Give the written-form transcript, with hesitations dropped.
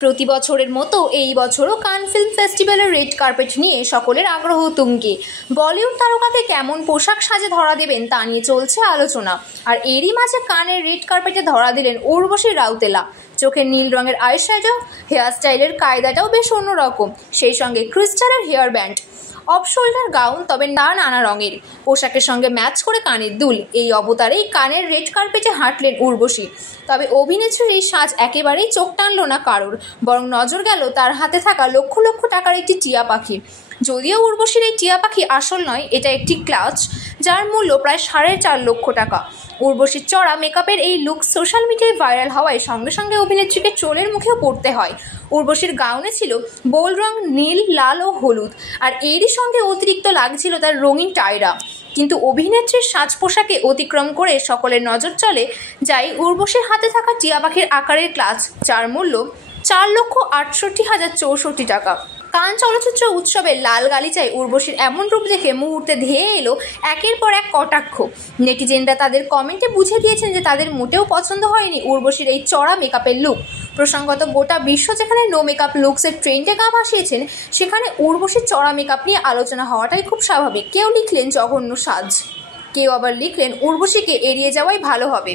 প্রতি বছরের মতো এই বছরও কান ফিল্ম ফেস্টিভ্যালের রেড কার্পেট নিয়ে সকলের আগ্রহ তুঙ্গে। বলিউড তারকাকে কেমন পোশাক সাজে ধরা দেবেন তা নিয়ে চলছে আলোচনা। আর এরই মাঝে কানের রেড কার্পেটে ধরা দিলেন উর্বশী রাউতেলা। চোখের নীল রঙের আইশ্যাডো, হেয়ার স্টাইলের কায়দাটাও বেশ অন্যরকম, সেই সঙ্গে ক্রিস্টালের hair band, off shoulder gown, তবে নানা রঙের পোশাকের সঙ্গে ম্যাচ করে কানের দুল। এই অবতারেই কানের রেড কার্পেটে হাঁটলেন উর্বশী। তবে অভিনেত্রীর এই সাজ একেবারেই চোখ টানল না কারোর, বরং নজর গেল তার হাতে থাকা লক্ষ লক্ষ টাকার একটি টিয়া পাখি। যদিও উর্বশীর এই টিয়া পাখি আসল নয়, এটা একটি ক্লাচ, যার মূল্য প্রায় 4.5 লক্ষ টাকা। উর্বশীর চড়া মেকআপের এই লুক সোশ্যাল মিডিয়ায় ভাইরাল হওয়ায় সঙ্গে সঙ্গে অভিনেত্রীকে ট্রোলের মুখেও পড়তে হয়। উর্বশীর গাউনে ছিল বোল্ড রং নীল, লাল ও হলুদ, আর এরই সঙ্গে অতিরিক্ত লাগছিল তার রঙিন টায়রা। কিন্তু অভিনেত্রীর সাজ পোশাকে অতিক্রম করে সকলের নজর চলে যায় উর্বশীর হাতে থাকা টিয়া পাখির আকারের ক্লাচ, যার মূল্য 4,68,064 টাকা। কান চলচ্চিত্র উৎসবের লাল গালিচায় উর্বশীর এমন রূপ দেখে মুহূর্তে ধেয়ে এলো একের পর এক কটাক্ষ। নেটিজেনরা তাদের কমেন্টে বুঝে দিয়েছেন যে তাদের মোটেও পছন্দ হয়নি উর্বশীর এই চড়া মেকআপের লুক। প্রসঙ্গত, গোটা বিশ্ব যেখানে নো মেকআপ লুকসের ট্রেন্ডে গা ভাসিয়েছেন, সেখানে উর্বশীর চড়া মেকআপ নিয়ে আলোচনা হওয়াটাই খুব স্বাভাবিক। কেউ লিখলেন জঘন্য সাজ, কেউ আবার লিখলেন উর্বশীকে এড়িয়ে যাওয়াই ভালো হবে।